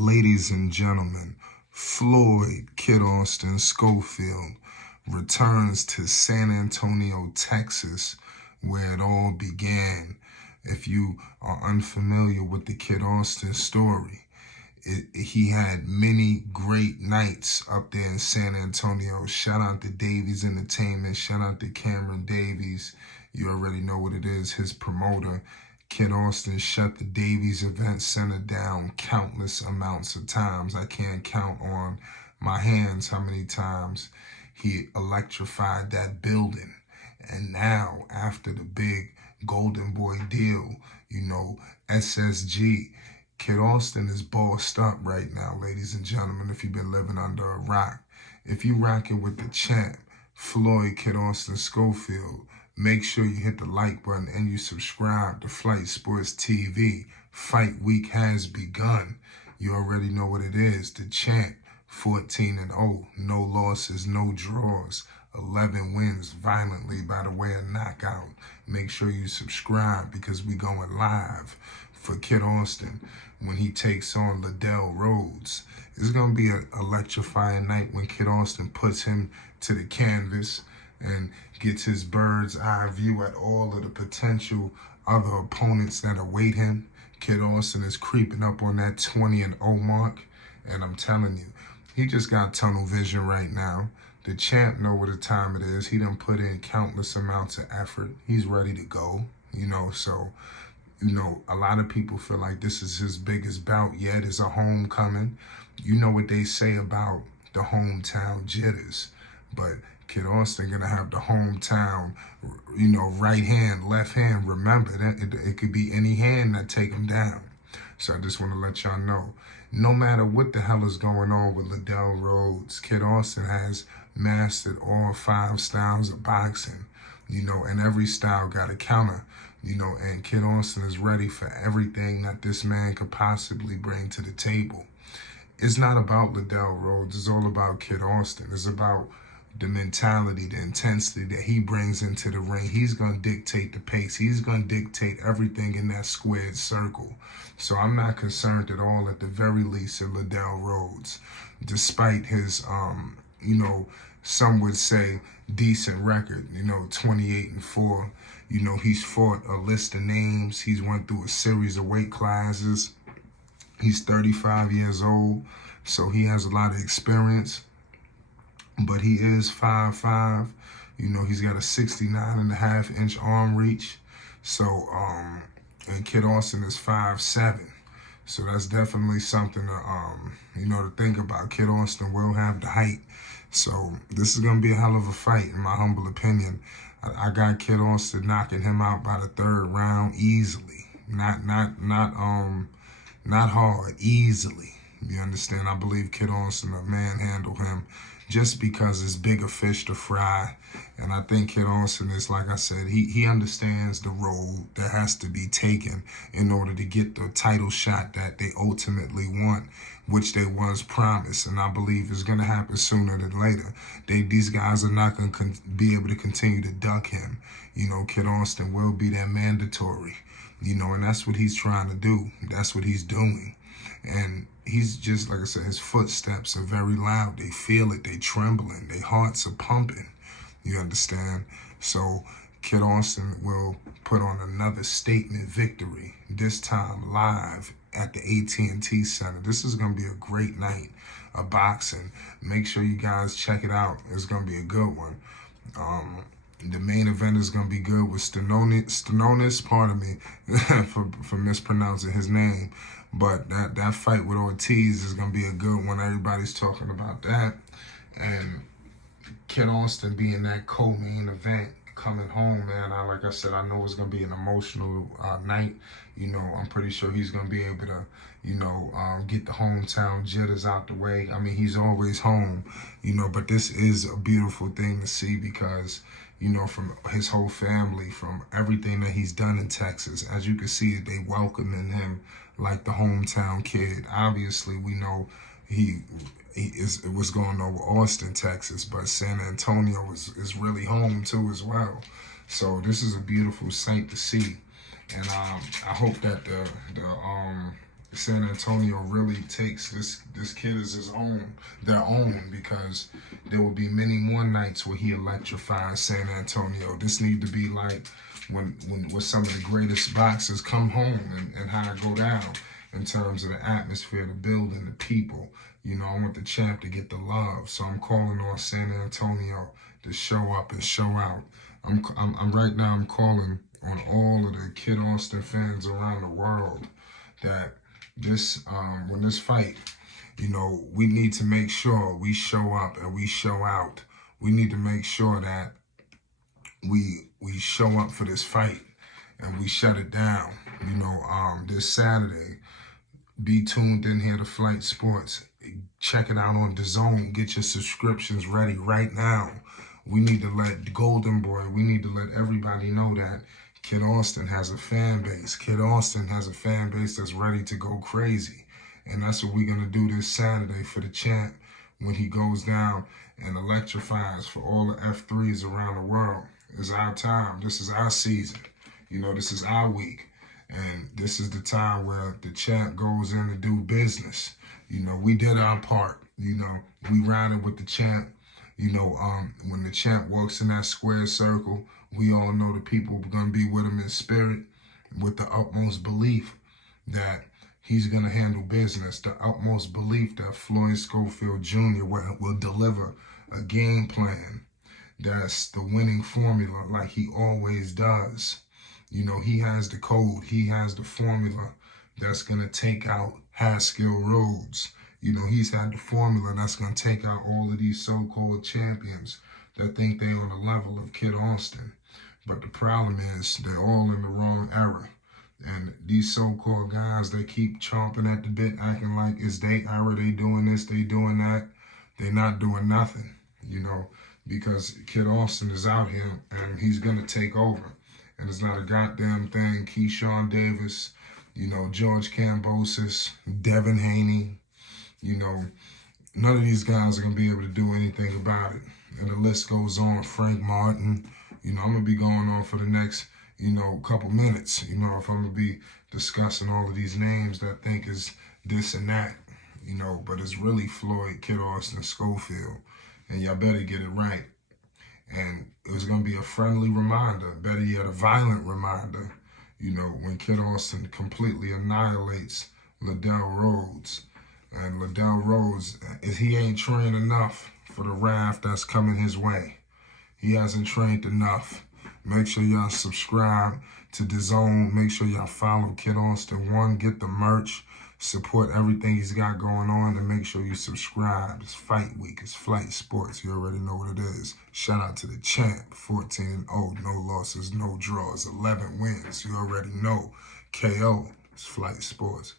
Ladies and gentlemen, Floyd Kid Austin Schofield returns to San Antonio, Texas, where it all began. If you are unfamiliar with the Kid Austin story, he had many great nights up there in San Antonio. Shout out to Davies Entertainment. Shout out to Cameron Davies. You already know what it is, his promoter. Kid Austin shut the Davies Event Center down countless amounts of times. I can't count on my hands how many times he electrified that building. And now, after the big Golden Boy deal, SSG, Kid Austin is bossed up right now, ladies and gentlemen, if you've been living under a rock. If you rocking with the champ, Floyd Kid Austin Schofield, make sure you hit the like button and you subscribe to Flight Sports TV. Fight week has begun. You already know what it is. The champ, 14-0, no losses, no draws, 11 wins violently by the way of knockout. Make sure you subscribe because we going live for Kid Austin when he takes on Lydell Rhodes. It's going to be an electrifying night when Kid Austin puts him to the canvas and gets his bird's eye view at all of the potential other opponents that await him. Kid Austin is creeping up on that 20-0 mark, and I'm telling you, he just got tunnel vision right now. The champ know what the time it is. He done put in countless amounts of effort. He's ready to go, so a lot of people feel like this is his biggest bout yet. It's a homecoming. You know what they say about the hometown jitters, but Kid Austin gonna have the hometown, right hand, left hand. Remember that it could be any hand that take him down. So I just want to let y'all know, no matter what the hell is going on with Lydell Rhodes, Kid Austin has mastered all 5 styles of boxing, and every style got a counter, and Kid Austin is ready for everything that this man could possibly bring to the table. It's not about Lydell Rhodes. It's all about Kid Austin. It's about the mentality, the intensity that he brings into the ring. He's going to dictate the pace. He's going to dictate everything in that squared circle. So I'm not concerned at all, at the very least, of Lydell Rhodes, despite his, some would say decent record, 28-4. He's fought a list of names. He's went through a series of weight classes. He's 35 years old, so he has a lot of experience. But he is 5'5". He's got a 69.5-inch arm reach. So, and Kid Austin is 5'7". So that's definitely something to, to think about. Kid Austin will have the height. So this is going to be a hell of a fight, in my humble opinion. I got Kid Austin knocking him out by the 3rd round easily. Not hard, easily. You understand? I believe Kid Austin will manhandle him just because it's bigger fish to fry. And I think Kid Austin is, like I said, he understands the role that has to be taken in order to get the title shot that they ultimately want, which they was promised. And I believe it's going to happen sooner than later. These guys are not going to be able to continue to duck him. Kid Austin will be their mandatory, and that's what he's trying to do. That's what he's doing. And he's just, like I said, his footsteps are very loud. They feel it. They trembling. Their hearts are pumping. You understand? So Kid Austin will put on another statement victory, this time live at the AT&T Center. This is going to be a great night of boxing. Make sure you guys check it out. It's going to be a good one. The main event is going to be good with Stenonis, pardon me for mispronouncing his name. But that fight with Ortiz is going to be a good one. Everybody's talking about that. And Kid Austin being that co-main event coming home, man, like I said, I know it's going to be an emotional night. I'm pretty sure he's going to be able to, get the hometown jitters out the way. I mean, he's always home, but this is a beautiful thing to see because, from his whole family, from everything that he's done in Texas. As you can see, they welcoming him like the hometown kid. Obviously, we know it was going over Austin, Texas, but San Antonio is really home too as well. So this is a beautiful sight to see. And I hope that San Antonio really takes this kid as their own, because there will be many more nights where he electrifies San Antonio. This need to be like when some of the greatest boxers come home, and how it go down in terms of the atmosphere, the building, the people. You know, I want the champ to get the love, so I'm calling on San Antonio to show up and show out. I'm right now, I'm calling on all of the Kid Austin fans around the world that when this fight, you know, we need to make sure we show up and we show out. We need to make sure that we show up for this fight and we shut it down. You know, this Saturday, be tuned in here to Flight Sports. Check it out on DAZN. Get your subscriptions ready right now. We need to let Golden Boy, we need to let everybody know that Kid Austin has a fan base. Kid Austin has a fan base that's ready to go crazy. And that's what we're going to do this Saturday for the champ when he goes down and electrifies for all the F3s around the world. It's our time. This is our season. You know, this is our week. And this is the time where the champ goes in to do business. You know, we did our part. You know, we riding with the champ. You know, when the champ walks in that square circle, we all know the people are going to be with him in spirit, with the utmost belief that he's going to handle business, the utmost belief that Floyd Schofield Jr. will deliver a game plan that's the winning formula like he always does. You know, he has the code. He has the formula that's going to take out Haskell Rhodes. You know, he's had the formula that's going to take out all of these so-called champions that think they're on the level of Kid Austin. But the problem is they're all in the wrong era. And these so-called guys, they keep chomping at the bit, acting like it's their era, they doing this, they doing that. They're not doing nothing, you know, because Kid Austin is out here and he's going to take over. And it's not a goddamn thing. Keyshawn Davis, you know, George Kambosos, Devin Haney, you know, none of these guys are going to be able to do anything about it. And the list goes on. Frank Martin, you know, I'm going to be going on for the next, you know, couple minutes, you know, if I'm going to be discussing all of these names that think is this and that, you know, but it's really Floyd, Kid Austin, Schofield, and y'all better get it right. And it was going to be a friendly reminder, better yet, a violent reminder, you know, when Kid Austin completely annihilates Lydell Rhodes. And Lydell Rhodes, he ain't trained enough for the wrath that's coming his way. He hasn't trained enough. Make sure y'all subscribe to DAZN. Make sure y'all follow Kid Austin 1. Get the merch. Support everything he's got going on. And make sure you subscribe. It's fight week. It's Flight Sports. You already know what it is. Shout out to the champ. 14-0. No losses, no draws. 11 wins. You already know. KO. It's Flight Sports.